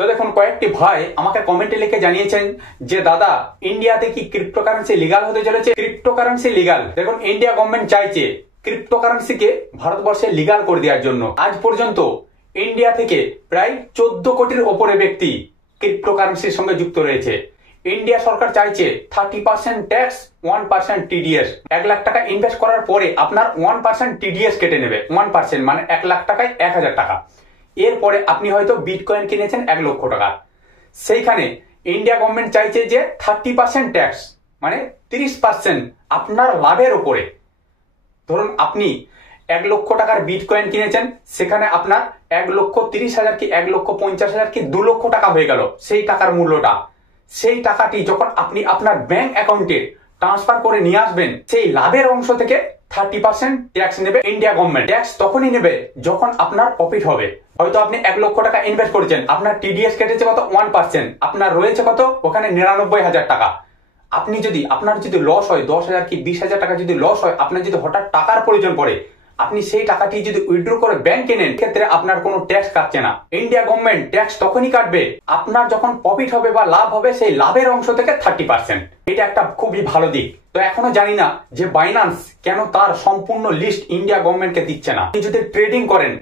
তো দেখুন, কয়েকটি ভাই আমাকে কমেন্টে লিখে জানিয়েছেন যে দাদা, ইন্ডিয়াতে কি ক্রিপ্টোকারেন্সি লিগাল হতে চলেছে? Cryptocurrency legal. দেখুন, ইন্ডিয়া গভর্নমেন্ট চাইছে ক্রিপ্টোকারেন্সিকে ভারতবর্ষে লিগাল করে দেওয়ার জন্য। আজ পর্যন্ত ইন্ডিয়া থেকে প্রায় 14 কোটির ওপরে ব্যক্তি ক্রিপ্টোকারেন্সির সঙ্গে যুক্ত রয়েছে। ইন্ডিয়া সরকার চাইছে 30% ট্যাক্স, 1% টিডিএস। 1 লাখ টাকা ইনভেস্ট করার পরে আপনার 1% টিডিএস কেটে নেবে। 1% মানে 1 লাখ টাকায় 1000 টাকা। এরপরে আপনি হয়তো বিটকয়েন কিনেছেন 1 লক্ষ টাকা, সেইখানে ইন্ডিয়া গভর্নমেন্ট চাইছে যে 30% ট্যাক্স মানে 30% আপনার লাভের উপরে। ধরুন আপনি 1 লক্ষ টাকার বিটকয়েন কিনেছেন, সেখানে আপনার 1,30,000 কি 1,50,000 কি 2 লক্ষ টাকা হয়ে গেল সেই টাকার মূল্যটা। সেই টাকাটি যখন আপনি আপনার ব্যাংক অ্যাকাউন্টে ট্রান্সফার করে নিয়ে আসবেন, সেই লাভের অংশ থেকে 30% ট্যাক্স নেবে ইন্ডিয়া গভর্নমেন্ট। ট্যাক্স তখনই নেবে যখন আপনার প্রফিট হবে। হয়তো আপনি 1 লক্ষ টাকা ইনভেস্ট করেছেন, আপনার টিডিএস কেটেছে কত 1%, আপনার রয়েছে কত ওখানে 99,000 টাকা। আপনার যদি লস হয় 10,000 কি 20,000 টাকা যদি লস হয়, আপনার যদি হঠাৎ টাকার প্রয়োজন পড়ে, আপনি সেই টাকাটি যদি উইথড্র করে ব্যাংকে নেন, ক্ষেত্রে আপনার কোনো ট্যাক্স কাটছে না। ইন্ডিয়া গভর্নমেন্ট ট্যাক্স তখনই কাটবে আপনার যখন প্রফিট হবে বা লাভ হবে, সেই লাভের অংশ থেকে 30%। এটা একটা খুবই ভালো দিক। তো এখনো জানি না যে বাইন্যান্স কেন তার সম্পূর্ণ লিস্ট ইন্ডিয়া গভর্নমেন্টকে দিচ্ছে না। আপনি যদি ট্রেডিং করেন,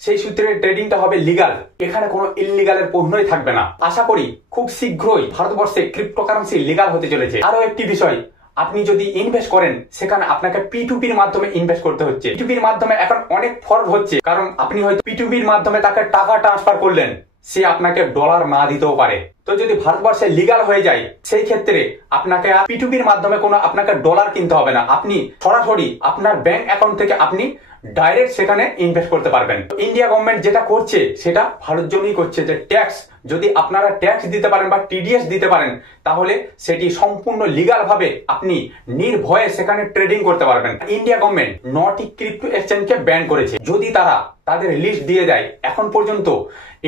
সেই সূত্রে ট্রেডিংটা হবে লিগাল, এখানে কোনো ইললিগালের প্রশ্নই থাকবে না। আশা করি খুব শীঘ্রই ভারতবর্ষে ক্রিপ্টোকারেন্সি লিগাল হতে চলেছে। আরো একটি বিষয়, আপনি যদি ইনভেস্ট করেন, সেখানে আপনাকে P2P-র মাধ্যমে ইনভেস্ট করতে হচ্ছে। P2P-র মাধ্যমে এখন অনেক ফ্রড হচ্ছে, কারণ আপনি হয়তো P2P-র মাধ্যমে তাকে টাকা ট্রান্সফার করলেন, সে আপনাকে ডলার না দিতেও পারে। তো যদি ভারতবর্ষে লিগাল হয়ে যায়, সেই ক্ষেত্রে আপনাকে আর P2P-র মাধ্যমে কোনো আপনাকে ডলার কিনতে হবে না। আপনি সরাসরি আপনার ব্যাংক অ্যাকাউন্ট থেকে আপনি ডাইরেক্ট সেখানে ইনভেস্ট করতে পারবেন। ইন্ডিয়া গভর্নমেন্ট যেটা করছে সেটা ভালোর জন্যই করছে, যে ট্যাক্স যদি আপনারা ট্যাক্স দিতে পারেন বা টিডিএস দিতে পারেন, তাহলে সেটি সম্পূর্ণ লিগাল ভাবে আপনি নির্ভয়ে সেখানে ট্রেডিং করতে পারবেন। ইন্ডিয়া গভর্নমেন্ট 9টি ক্রিপ্টো এক্সচেঞ্জকে ব্যান করেছে। যদি তারা তাদের লিস্ট দিয়ে দেয়, এখন পর্যন্ত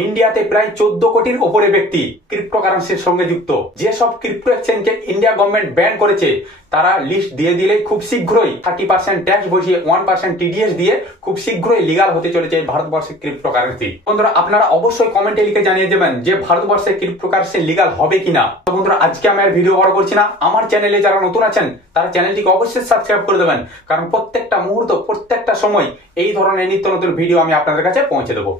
ইন্ডিয়াতে প্রায় 14 কোটির ওপরে ব্যক্তি ক্রিপ্টোকারেন্সির সঙ্গে যুক্ত। যেসব ক্রিপ্টো এক্সচেঞ্জকে ইন্ডিয়া গভর্নমেন্ট ব্যান করেছে, তারা লিস্ট দিয়ে দিলেই খুব শীঘ্রই 30% ট্যাক্স বসিয়ে 1% টিডিএস দিয়ে খুব শীঘ্রই লিগাল হতে চলেছে ভারতবর্ষের ক্রিপ্টোকারেন্সি। বন্ধুরা, আপনারা অবশ্যই কমেন্টে লিখে জানিয়ে দেবেন যে ভারতবর্ষে ক্রিপ্টোকারেন্সি লিগাল হবে কিনা। তো বন্ধুরা, আজকে আমি আর ভিডিও বড় করছি না। আমার চ্যানেলে যারা নতুন আছেন, তারা চ্যানেলটিকে অবশ্যই সাবস্ক্রাইব করে দেবেন, কারণ প্রত্যেকটা মুহূর্ত, প্রত্যেকটা সময় এই ধরনের নিত্য নতুন ভিডিও আমি আপনাদের কাছে পৌঁছে দেবো।